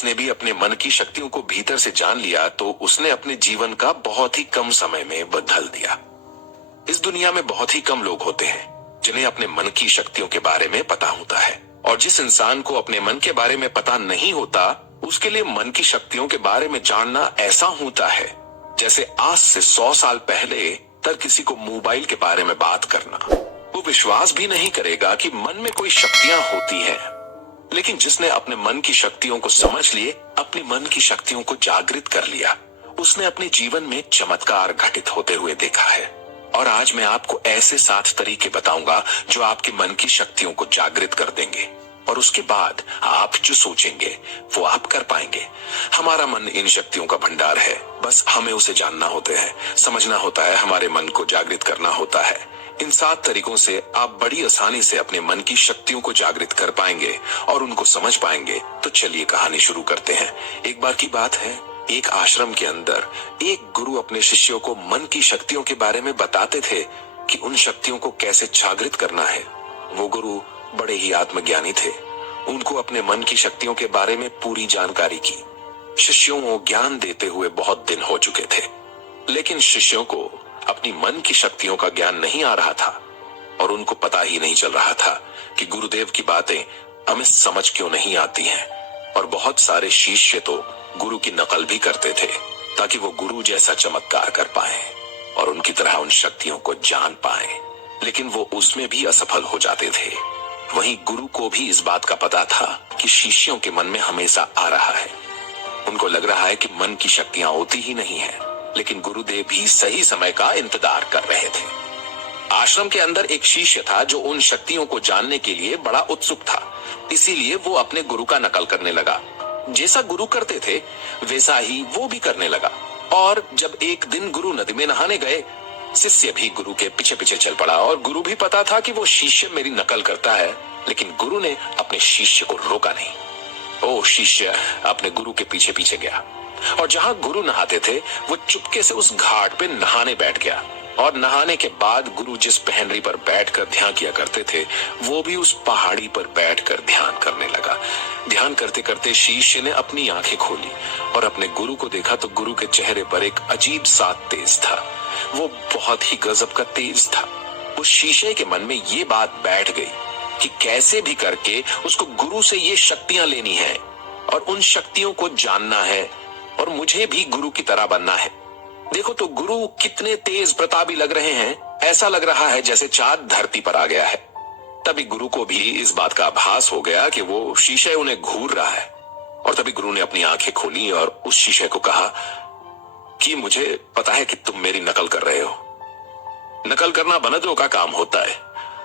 जिसने भी अपने मन की शक्तियों को भीतर से जान लिया तो उसने अपने जीवन का बहुत ही कम समय में बदल दिया। इस दुनिया में बहुत ही कम लोग होते हैं जिन्हें अपने मन की शक्तियों के बारे में पता होता है, और जिस इंसान को अपने मन के बारे में पता नहीं होता उसके लिए मन की शक्तियों के बारे में जानना ऐसा होता है जैसे आज से 100 साल पहले तक किसी को मोबाइल के बारे में बात करना। वो विश्वास भी नहीं करेगा कि मन में कोई शक्तियां होती हैं। लेकिन जिसने अपने मन की शक्तियों को समझ लिए, अपने मन की शक्तियों को जागृत कर लिया, उसने अपने जीवन में चमत्कार घटित होते हुए देखा है। और आज मैं आपको ऐसे 7 तरीके बताऊंगा जो आपके मन की शक्तियों को जागृत कर देंगे, और उसके बाद आप जो सोचेंगे वो आप कर पाएंगे। हमारा मन इन शक्तियों का भंडार है, बस हमें उसे जानना होता है, समझना होता है, हमारे मन को जागृत करना होता है। इन 7 तरीकों से आप बड़ी आसानी से अपने मन की शक्तियों को जागृत कर पाएंगे और उनको समझ पाएंगे। तो चलिए कहानी शुरू करते हैं। एक बार की बात है, एक आश्रम के अंदर एक गुरु अपने शिष्यों को मन की शक्तियों के बारे में बताते थे कि उन शक्तियों को कैसे जागृत करना है। वो गुरु बड़े ही आत्मज्ञानी थे। उनको अपने मन की शक्तियों के बारे में पूरी जानकारी की। शिष्यों को ज्ञान देते हुए बहुत दिन हो चुके थे, लेकिन शिष्यों को अपनी मन की शक्तियों का ज्ञान नहीं आ रहा था, और उनको पता ही नहीं चल रहा था कि गुरुदेव की बातें हमें समझ क्यों नहीं आती हैं। और बहुत सारे शिष्य तो गुरु की नकल भी करते थे ताकि वो गुरु जैसा चमत्कार कर पाए और उनकी तरह उन शक्तियों को जान पाए, लेकिन वो उसमें भी असफल हो जाते थे। वहीं गुरु को भी इस बात का पता था कि शिष्यों के मन में हमेशा आ रहा है। उनको लग रहा है कि मन की शक्तियां होती ही नहीं है, लेकिन गुरुदेव भी सही समय का इंतजार कर रहे थे। आश्रम के अंदर एक शिष्य था जो उन शक्तियों को जानने के लिए बड़ा उत्सुक था, इसीलिए वो अपने गुरु का नकल करने लगा। जैसा गुरु करते थे वैसा ही वो भी करने लगा। और जब एक दिन गुरु नदी में नहाने गए, शिष्य भी गुरु के पीछे पीछे चल पड़ा, और गुरु भी पता था कि वो शिष्य मेरी नकल करता है, लेकिन गुरु ने अपने शिष्य को रोका नहीं। वो शिष्य अपने गुरु के पीछे पीछे गया, और जहां गुरु नहाते थे वो चुपके से उस घाट पे नहाने बैठ गया। और नहाने के बाद गुरु जिस पहनरी पर बैठकर ध्यान किया करते थे वो भी उस पहाड़ी पर बैठकर ध्यान करने लगा। ध्यान करते करते शिष्य ने अपनी आंखें खोली और अपने गुरु को देखा तो गुरु के चेहरे पर एक अजीब सा तेज था। वो बहुत ही गजब का तेज था। उस शिष्य के मन में ये बात बैठ गई कि कैसे भी करके उसको गुरु से ये शक्तियां लेनी है और उन शक्तियों को जानना है, और मुझे भी गुरु की तरह बनना है। देखो तो गुरु कितने तेज प्रतापी लग रहे हैं, ऐसा लग रहा है जैसे चांद धरती पर आ गया है। तभी गुरु को भी इस बात का आभास हो गया कि वो शीशे उन्हें घूर रहा है, और तभी गुरु ने अपनी आंखें खोली और उस शीशे को कहा कि मुझे पता है कि तुम मेरी नकल कर रहे हो। नकल करना बंदरों का काम होता है।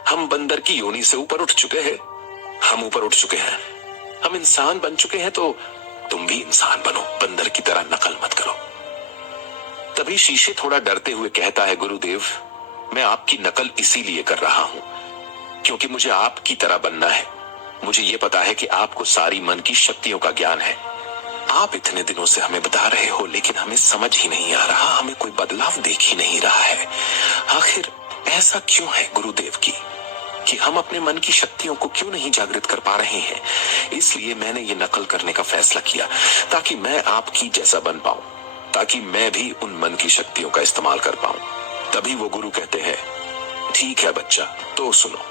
हम बंदर की योनि से ऊपर उठ चुके हैं, हम ऊपर उठ चुके हैं, हम इंसान बन चुके हैं, तो तुम भी इंसान बनो, बंदर की तरह नकल मत करो। तभी शीशे थोड़ा डरते हुए कहता है, गुरुदेव मैं आपकी नकल इसीलिए कर रहा हूं क्योंकि मुझे आपकी तरह बनना है। मुझे ये पता है कि आपको सारी मन की शक्तियों का ज्ञान है। आप इतने दिनों से हमें बता रहे हो, लेकिन हमें समझ ही नहीं आ रहा, हमें कोई बदलाव देख ही नहीं रहा है। आखिर ऐसा क्यों है गुरुदेव की कि हम अपने मन की शक्तियों को क्यों नहीं जागृत कर पा रहे हैं? इसलिए मैंने ये नकल करने का फैसला किया ताकि मैं आपकी जैसा बन पाऊं, ताकि मैं भी उन मन की शक्तियों का इस्तेमाल कर पाऊं। तभी वो गुरु कहते हैं, ठीक है बच्चा, तो सुनो।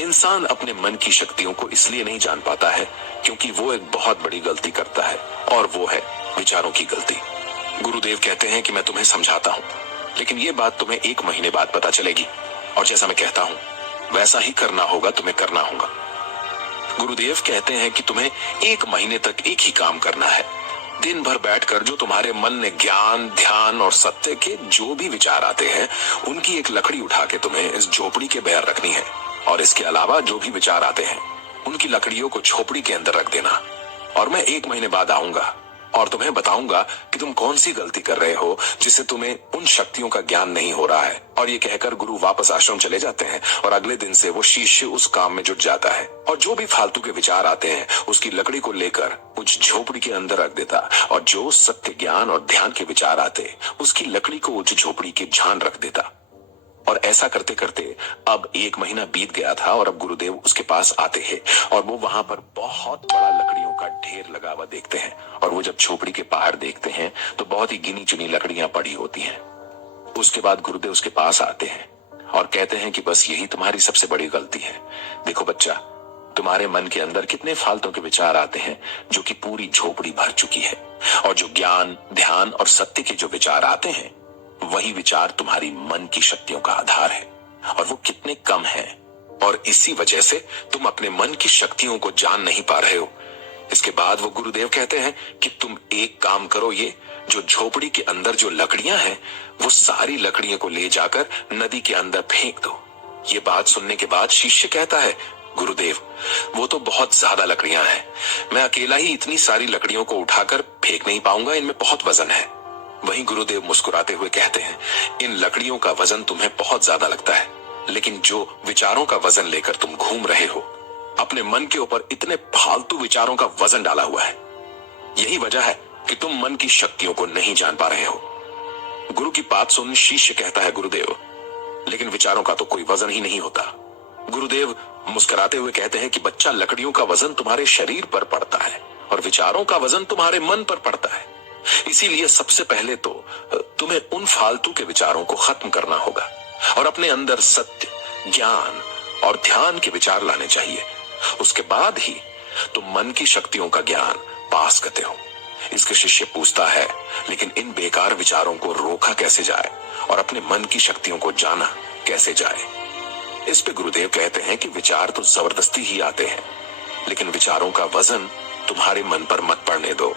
इंसान अपने मन की शक्तियों को इसलिए नहीं जान पाता है क्योंकि वो एक बहुत बड़ी गलती करता है, और वो है विचारों की गलती। गुरुदेव कहते हैं कि मैं तुम्हें समझाता हूं, लेकिन ये बात तुम्हें 1 महीने बाद पता चलेगी, और जैसा मैं कहता हूं वैसा ही करना होगा, तुम्हें करना होगा। गुरुदेव कहते हैं कि तुम्हें 1 महीने तक एक ही काम करना है। दिन भर बैठकर जो तुम्हारे मन में ज्ञान, ध्यान और सत्य के जो भी विचार आते हैं उनकी एक लकड़ी उठा के तुम्हें इस झोपड़ी के बाहर रखनी है, और इसके अलावा जो भी विचार आते हैं उनकी लकड़ियों को झोपड़ी के अंदर रख देना। और मैं 1 महीने बाद आऊंगा और तुम्हें बताऊंगा कि तुम कौन सी गलती कर रहे हो जिससे तुम्हें उन शक्तियों का ज्ञान नहीं हो रहा है। और ये कहकर गुरु वापस आश्रम चले जाते हैं, और अगले दिन से वो शिष्य उस काम में जुट जाता है, और जो भी फालतू के विचार आते हैं उसकी लकड़ी को लेकर उस झोपड़ी के अंदर रख देता, और जो सत्य, ज्ञान और ध्यान के विचार आते उसकी लकड़ी को उस झोपड़ी के झान रख देता। और ऐसा करते करते अब 1 महीना बीत गया था और अब गुरुदेव उसके पास आते हैं और वो वहां पर बहुत बड़ा लकड़ियों का ढेर लगा हुआ देखते हैं। और वो जब झोपड़ी के बाहर देखते हैं तो बहुत ही गिनी चुनी लकड़ियां पड़ी होती हैं। उसके बाद गुरुदेव उसके पास आते हैं और कहते हैं कि बस यही तुम्हारी सबसे बड़ी गलती है। देखो बच्चा, तुम्हारे मन के अंदर कितने फालतू के विचार आते हैं जो कि पूरी झोपड़ी भर चुकी है, और जो ज्ञान, ध्यान और सत्य के जो विचार आते हैं वही विचार तुम्हारी मन की शक्तियों का आधार है, और वो कितने कम है। और इसी वजह से तुम अपने मन की शक्तियों को जान नहीं पा रहे हो। इसके बाद वो गुरुदेव कहते हैं कि तुम एक काम करो, ये जो झोपड़ी के अंदर जो लकड़ियां हैं वो सारी लकड़ियों को ले जाकर नदी के अंदर फेंक दो। ये बात सुनने के बाद शिष्य कहता है, गुरुदेव वो तो बहुत ज्यादा लकड़ियां हैं, मैं अकेला ही इतनी सारी लकड़ियों को उठाकर फेंक नहीं पाऊंगा, इनमें बहुत वजन है। वहीं गुरुदेव मुस्कुराते हुए कहते हैं, इन लकड़ियों का वजन तुम्हें बहुत ज्यादा लगता है, लेकिन जो विचारों का वजन लेकर तुम घूम रहे हो, अपने मन के ऊपर इतने फालतू विचारों का वजन डाला हुआ है, यही वजह है कि तुम मन की शक्तियों को नहीं जान पा रहे हो। गुरु की बात सुन शिष्य कहता है, गुरुदेव लेकिन विचारों का तो कोई वजन ही नहीं होता। गुरुदेव मुस्कुराते हुए कहते हैं कि बच्चा, लकड़ियों का वजन तुम्हारे शरीर पर पड़ता है और विचारों का वजन तुम्हारे मन पर पड़ता है। इसीलिए सबसे पहले तो तुम्हें उन फालतू के विचारों को खत्म करना होगा और अपने अंदर सत्य, ज्ञान और ध्यान के विचार लाने चाहिए। उसके बाद ही तुम मन की शक्तियों का ज्ञान पा सकते हो। इसके शिष्य पूछता है, लेकिन इन बेकार विचारों को रोका कैसे जाए और अपने मन की शक्तियों को जाना कैसे जाए? इस पे गुरुदेव कहते हैं कि विचार तो जबरदस्ती ही आते हैं, लेकिन विचारों का वजन तुम्हारे मन पर मत पड़ने दो।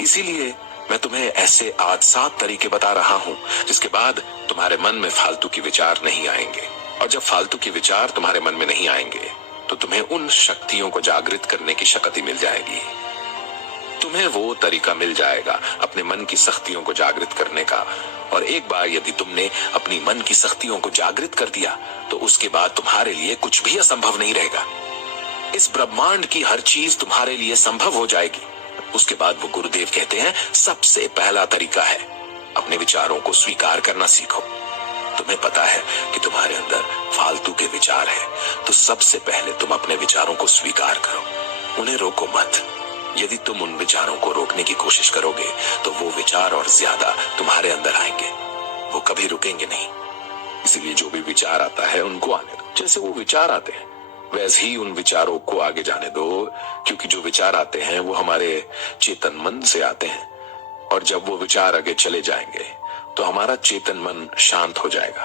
इसीलिए मैं तुम्हें ऐसे 8-7 तरीके बता रहा हूं जिसके बाद तुम्हारे मन में फालतू के विचार नहीं आएंगे। और जब फालतू के विचार तुम्हारे मन में नहीं आएंगे तो तुम्हें उन शक्तियों को जागृत करने की शक्ति मिल जाएगी। तुम्हें वो तरीका मिल जाएगा अपने मन की शक्तियों को जागृत करने का। और एक बार यदि तुमने अपनी मन की शक्तियों को जागृत कर दिया तो उसके बाद तुम्हारे लिए कुछ भी असंभव नहीं रहेगा। इस ब्रह्मांड की हर चीज तुम्हारे लिए संभव हो जाएगी। उसके बाद वो गुरुदेव कहते हैं, सबसे पहला तरीका है अपने विचारों को स्वीकार करना सीखो। तुम्हें पता है कि तुम्हारे अंदर फालतू के विचार है, तो सबसे पहले तुम अपने विचारों को स्वीकार करो, उन्हें रोको मत। यदि तुम उन विचारों को रोकने की कोशिश करोगे तो वो विचार और ज्यादा तुम्हारे अंदर आएंगे, वो कभी रुकेंगे नहीं। इसलिए जो भी विचार आता है उनको आने दो, जैसे वो विचार आते हैं वैसे ही उन विचारों को आगे जाने दो, क्योंकि जो विचार आते हैं वो हमारे चेतन मन से आते हैं, और जब वो विचार आगे चले जाएंगे तो हमारा चेतन मन शांत हो जाएगा,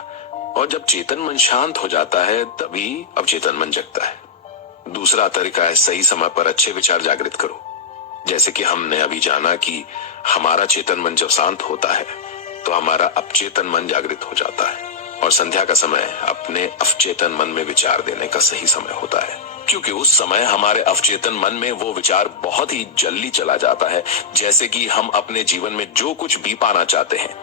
और जब चेतन मन शांत हो जाता है तभी अवचेतन मन जगता है। दूसरा तरीका है, सही समय पर अच्छे विचार जागृत करो। जैसे कि हमने अभी जाना कि हमारा चेतन मन जब शांत होता है तो हमारा अवचेतन मन जागृत हो जाता है, और संध्या का समय अपने अवचेतन मन में विचार देने का सही समय होता है, क्योंकि उस समय हमारे अवचेतन मन में वो विचार बहुत ही जल्दी चला जाता है। जैसे कि हम अपने जीवन में जो कुछ भी पाना चाहते हैं,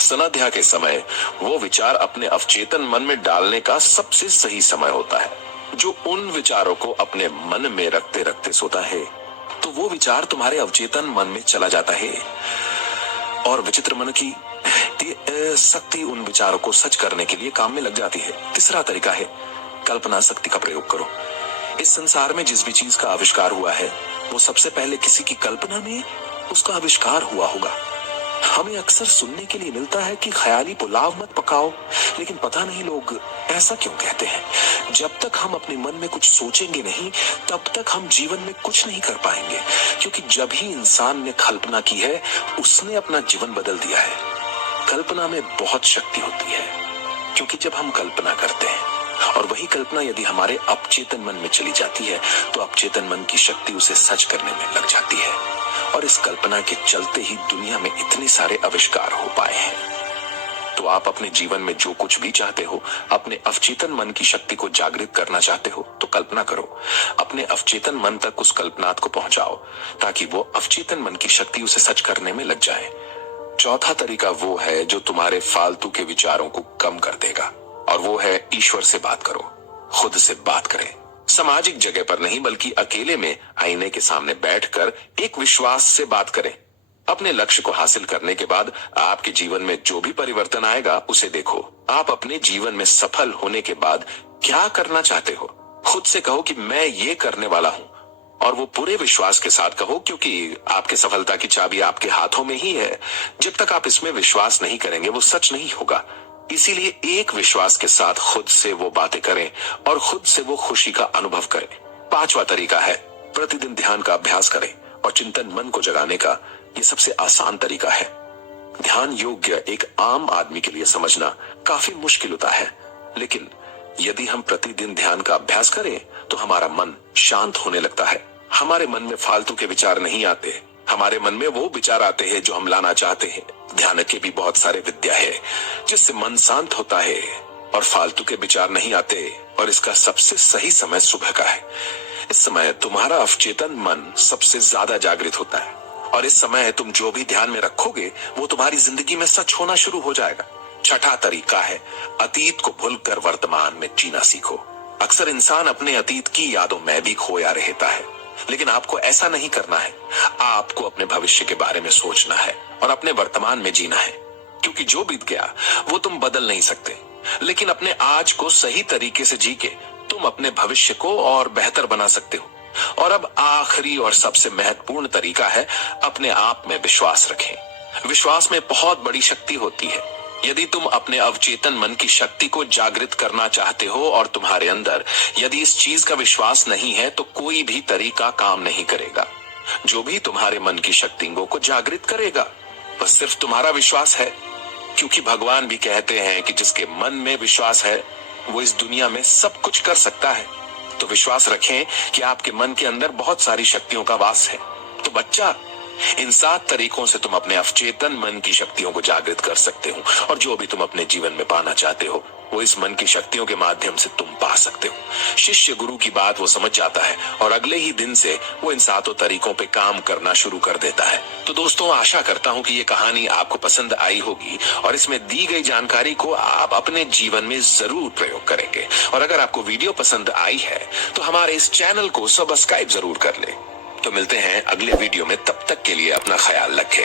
संध्या के समय वो विचार अपने अवचेतन मन में डालने का सबसे सही समय होता है। जो उन विचारों को अपने मन में रखते रखते सोता है तो वो विचार तुम्हारे अवचेतन मन में चला जाता है, और विचित्र मन की शक्ति उन विचारों को सच करने के लिए काम में लग जाती है। तीसरा तरीका है, कल्पना शक्ति का प्रयोग करो। इस संसार में जिस भी चीज का आविष्कार हुआ है वो सबसे पहले किसी की कल्पना में उसका आविष्कार हुआ होगा। हमें अक्सर सुनने के लिए मिलता है कि ख्याली पुलाव मत पकाओ, लेकिन पता नहीं लोग ऐसा क्यों कहते हैं। जब तक हम अपने मन में कुछ सोचेंगे नहीं तब तक हम जीवन में कुछ नहीं कर पाएंगे, क्योंकि जब ही इंसान ने कल्पना की है उसने अपना जीवन बदल दिया है। कल्पना में बहुत शक्ति होती है, क्योंकि जब हम कल्पना करते हैं और वही कल्पना यदि हमारे अपचेतन मन में चली जाती है तो अपचेतन मन की शक्ति उसे सच करने में लग जाती है, और इस कल्पना के चलते ही दुनिया में इतने सारे आविष्कार हो पाए हैं। तो आप अपने जीवन में जो कुछ भी चाहते हो, अपने अवचेतन मन की शक्ति को जागृत करना चाहते हो तो कल्पना करो, अपने अवचेतन मन तक उस कल्पनात को पहुंचाओ ताकि वो अवचेतन मन की शक्ति उसे सच करने में लग जाए। चौथा तरीका वो है जो तुम्हारे फालतू के विचारों को कम कर देगा, और वो है ईश्वर से बात करो, खुद से बात करें। सामाजिक जगह पर नहीं बल्कि अकेले में आईने के सामने बैठकर एक विश्वास से बात करें। अपने लक्ष्य को हासिल करने के बाद आपके जीवन में जो भी परिवर्तन आएगा उसे देखो। आप अपने जीवन में सफल होने के बाद क्या करना चाहते हो? खुद से कहो कि मैं ये करने वाला हूं, और वो पूरे विश्वास के साथ कहो, क्योंकि आपकी सफलता की चाबी आपके हाथों में ही है। जब तक आप इसमें विश्वास नहीं करेंगे वो सच नहीं होगा। इसीलिए एक विश्वास के साथ खुद से वो बातें करें और खुद से वो खुशी का अनुभव करें। पांचवा तरीका है प्रतिदिन ध्यान का अभ्यास करें और चिंतन मन को जगाने का ये सबसे आसान तरीका है। ध्यान योग्य एक आम आदमी के लिए समझना काफी मुश्किल होता है, लेकिन यदि हम प्रतिदिन ध्यान का अभ्यास करें तो हमारा मन शांत होने लगता है। हमारे मन में फालतू के विचार नहीं आते, हमारे मन में वो विचार आते हैं जो हम लाना चाहते हैं। ध्यान के भी बहुत सारे विद्या है जिससे मन शांत होता है और फालतू के विचार नहीं आते, और इसका सबसे सही समय सुबह का है। इस समय तुम्हारा अवचेतन मन सबसे ज्यादा जागृत होता है, और इस समय तुम जो भी ध्यान में रखोगे वो तुम्हारी जिंदगी में सच होना शुरू हो जाएगा। छठा तरीका है अतीत को भूलकर वर्तमान में जीना सीखो। अक्सर इंसान अपने अतीत की यादों में भी खोया रहता है, लेकिन आपको ऐसा नहीं करना है। आपको अपने भविष्य के बारे में सोचना है और अपने वर्तमान में जीना है, क्योंकि जो बीत गया वो तुम बदल नहीं सकते, लेकिन अपने आज को सही तरीके से जी के तुम अपने भविष्य को और बेहतर बना सकते हो। और अब आखिरी और सबसे महत्वपूर्ण तरीका है अपने आप में विश्वास रखें। विश्वास में बहुत बड़ी शक्ति होती है। यदि तुम अपने अवचेतन मन की शक्ति को जागृत करना चाहते हो और तुम्हारे अंदर यदि इस चीज का विश्वास नहीं है तो कोई भी तरीका काम नहीं करेगा। जो भी तुम्हारे मन की शक्तियों को जागृत करेगा बस सिर्फ तुम्हारा विश्वास है, क्योंकि भगवान भी कहते हैं कि जिसके मन में विश्वास है वो इस दुनिया में सब कुछ कर सकता है। तो विश्वास रखें कि आपके मन के अंदर बहुत सारी शक्तियों का वास है। तो बच्चा, इन 7 तरीकों से तुम अपने अवचेतन मन की शक्तियों को जागृत कर सकते हो, और जो भी तुम अपने जीवन में पाना चाहते हो वो इस मन की शक्तियों के माध्यम से तुम पा सकते हो। शिष्य गुरु की बात वो समझ जाता है और अगले ही दिन से वो इन 7 तरीकों पे काम करना शुरू कर देता है। तो दोस्तों, आशा करता हूँ कि ये कहानी आपको पसंद आई होगी और इसमें दी गई जानकारी को आप अपने जीवन में जरूर प्रयोग करेंगे। और अगर आपको वीडियो पसंद आई है तो हमारे इस चैनल को सब्सक्राइब जरूर कर ले। तो मिलते हैं अगले वीडियो में, तब तक के लिए अपना ख्याल रखें।